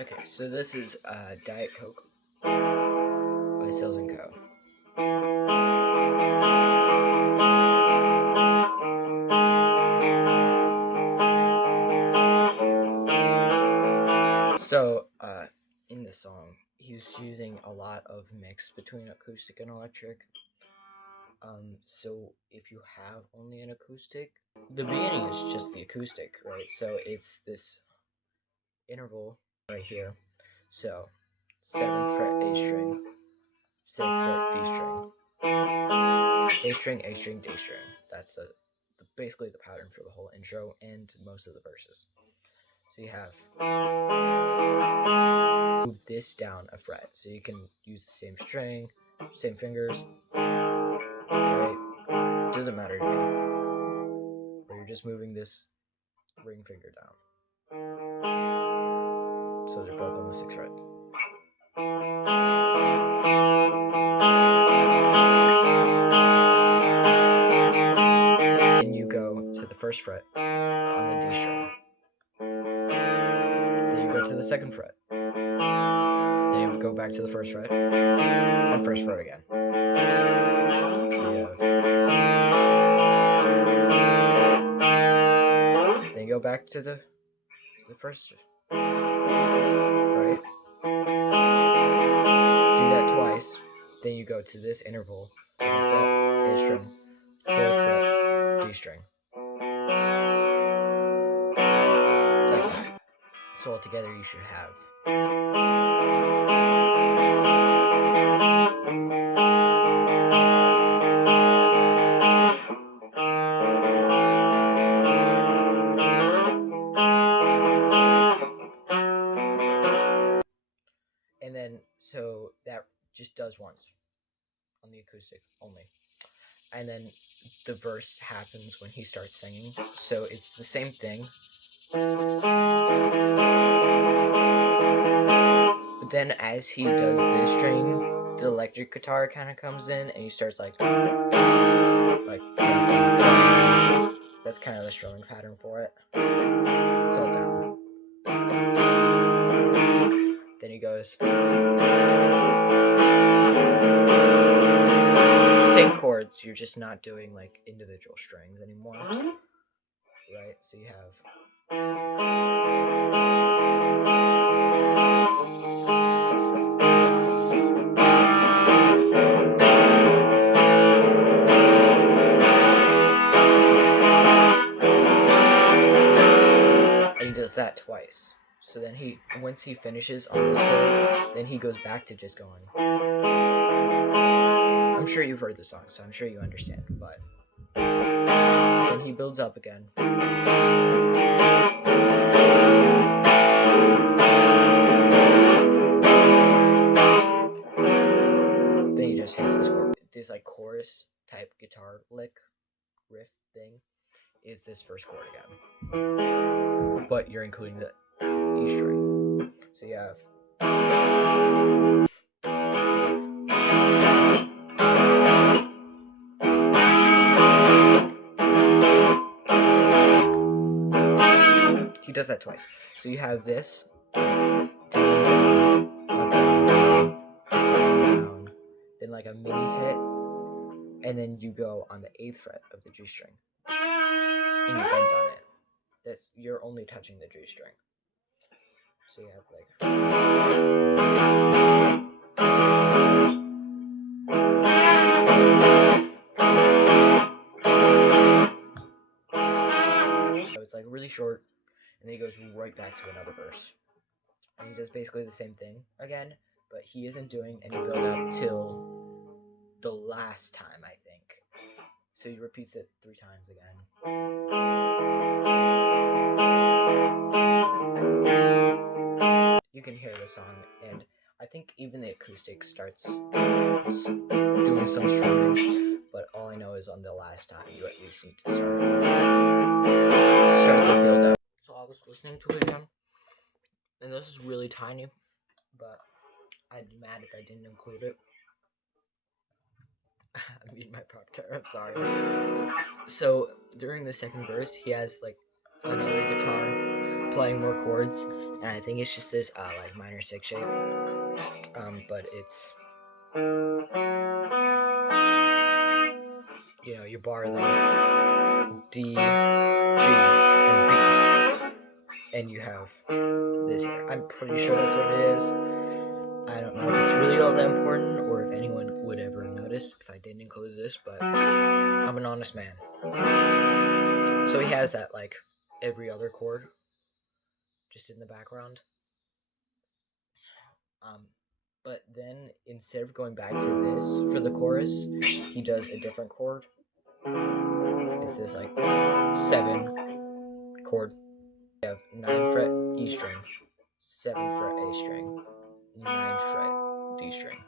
Okay, so this is Diet Coke by Sales and Co. So, in the song, he's using a lot of mix between acoustic and electric. So if you have only an acoustic, the beginning is just the acoustic, right? So it's this interval right here. So 7th fret A string, 6th fret D string, A string, A string, D string. That's basically the pattern for the whole intro and most of the verses. So you have move this down a fret, so you can use the same string, same fingers, right? Doesn't matter to me. But you're just moving this ring finger down. So they're both on the 6th fret. Then you go to the 1st fret on the D string. Then you go to the 2nd fret. Then you go back to the 1st fret and 1st fret again. So you have. Then you go back to the 1st, right? Do that twice. Then you go to this interval, 7th fret, A string, 4th fret, D string. Like that. So altogether you should have. And then, so that just does once on the acoustic only. And then the verse happens when he starts singing. So it's the same thing. But then as he does this string, the electric guitar kind of comes in and he starts like that's kind of the strumming pattern for it. It's all down. Then he goes same chords, you're just not doing like individual strings anymore. Right? So you have and he does that twice. So then once he finishes on this chord, then he goes back to just going. I'm sure you've heard the song, so I'm sure you understand, but then he builds up again. Then he just hits this like chorus type guitar lick riff thing is this first chord again. But you're including the E string. So you have he does that twice. So you have this down, down, up, down, down, down, then like a mini hit, and then you go on the 8th fret of the G string, and you bend on it. You're only touching the G string. So you have like. So it's like really short, and then he goes right back to another verse. And he does basically the same thing again, but he isn't doing any build up till the last time, I think. So he repeats it 3 times again. You can hear the song, and I think even the acoustic starts doing some strumming, but all I know is on the last time you at least need to start the build up. So I was listening to it again, and this is really tiny, but I'd be mad if I didn't include it. I mean my proctor, I'm sorry. So during the second verse, he has like another guitar playing more chords, and I think it's just this like minor sixth shape. But it's, you know, your bars are D, G, and B, and you have this here. I'm pretty sure that's what it is. I don't know if it's really all that important or if anyone would ever notice if I didn't include this, but I'm an honest man. So he has that like every other chord just in the background. But then instead of going back to this for the chorus, he does a different chord. It's this like 7 chord. You have 9 fret E string, 7 fret A string, 9 fret D string.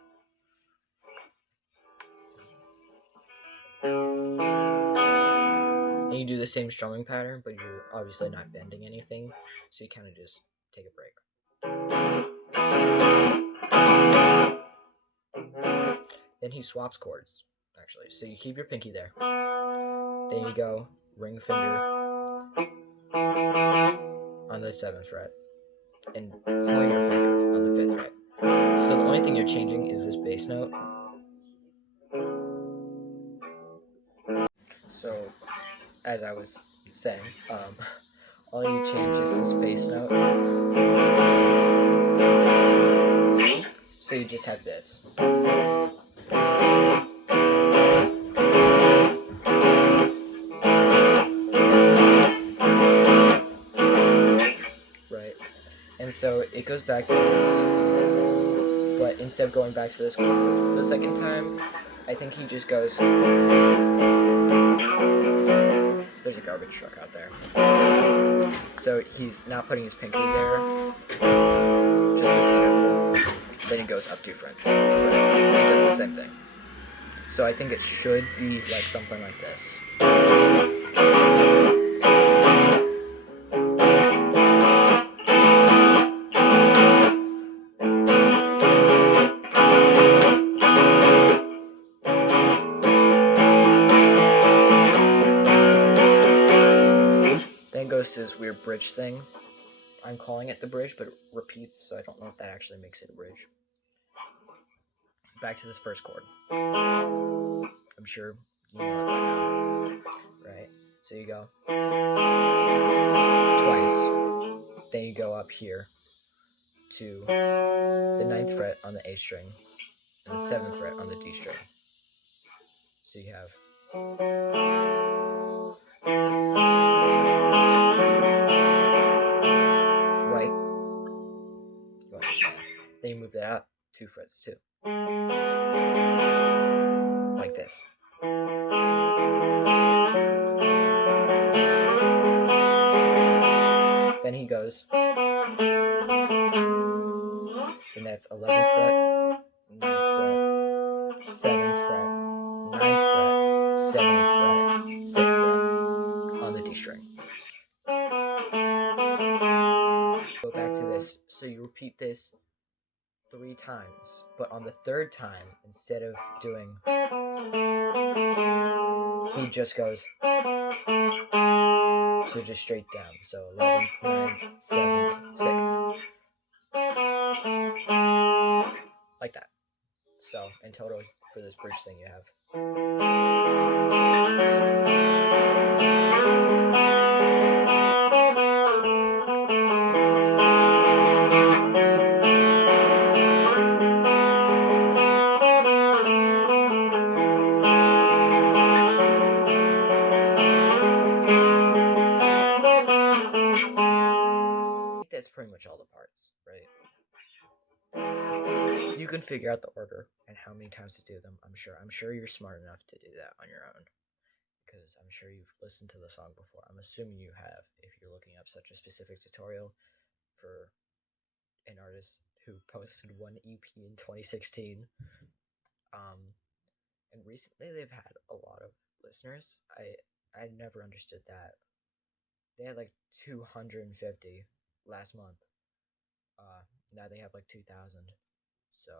And you do the same strumming pattern, but you're obviously not bending anything, so you kind of just take a break. Then he swaps chords, actually. So you keep your pinky there. Then you go ring finger on the 7th fret and pointer finger on the 5th fret. So the only thing you're changing is this bass note. So, as I was saying, all you change is this bass note. So you just have this. Right? And so it goes back to this. But instead of going back to this chord the second time, I think he just goes. There's a garbage truck out there. So he's not putting his pinky there, just this interval. Then he goes up 2 frets. He does the same thing. So I think it should be like something like this. Then goes to this weird bridge thing. I'm calling it the bridge, but it repeats, so I don't know if that actually makes it a bridge. Back to this first chord. I'm sure you know it by now, right? So you go twice. Then you go up here to the 9th fret on the A string and the 7th fret on the D string. So you have right. Then you move that up 2 frets too. Like this. Then he goes. And that's 11th fret, 9th fret, 7th fret, 9th fret, 7th fret, 6th fret on the D string. Go back to this. So you repeat this 3 times, but on the 3rd time, instead of doing, he just goes, so just straight down. So 11th, 9th, 7th, 6th. Like that. So in total, for this bridge thing, you have. That's pretty much all the parts, right? You can figure out the order and how many times to do them. I'm sure you're smart enough to do that on your own, because I'm sure you've listened to the song before. I'm assuming you have, if you're looking up such a specific tutorial for an artist who posted one EP in 2016. And recently they've had a lot of listeners. I never understood that. They had like 250 last month. Now they have like 2,000. So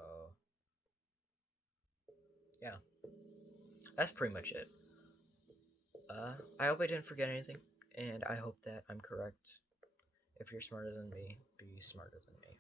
yeah, that's pretty much it. I hope I didn't forget anything, and I hope that I'm correct If you're smarter than me, be smarter than me.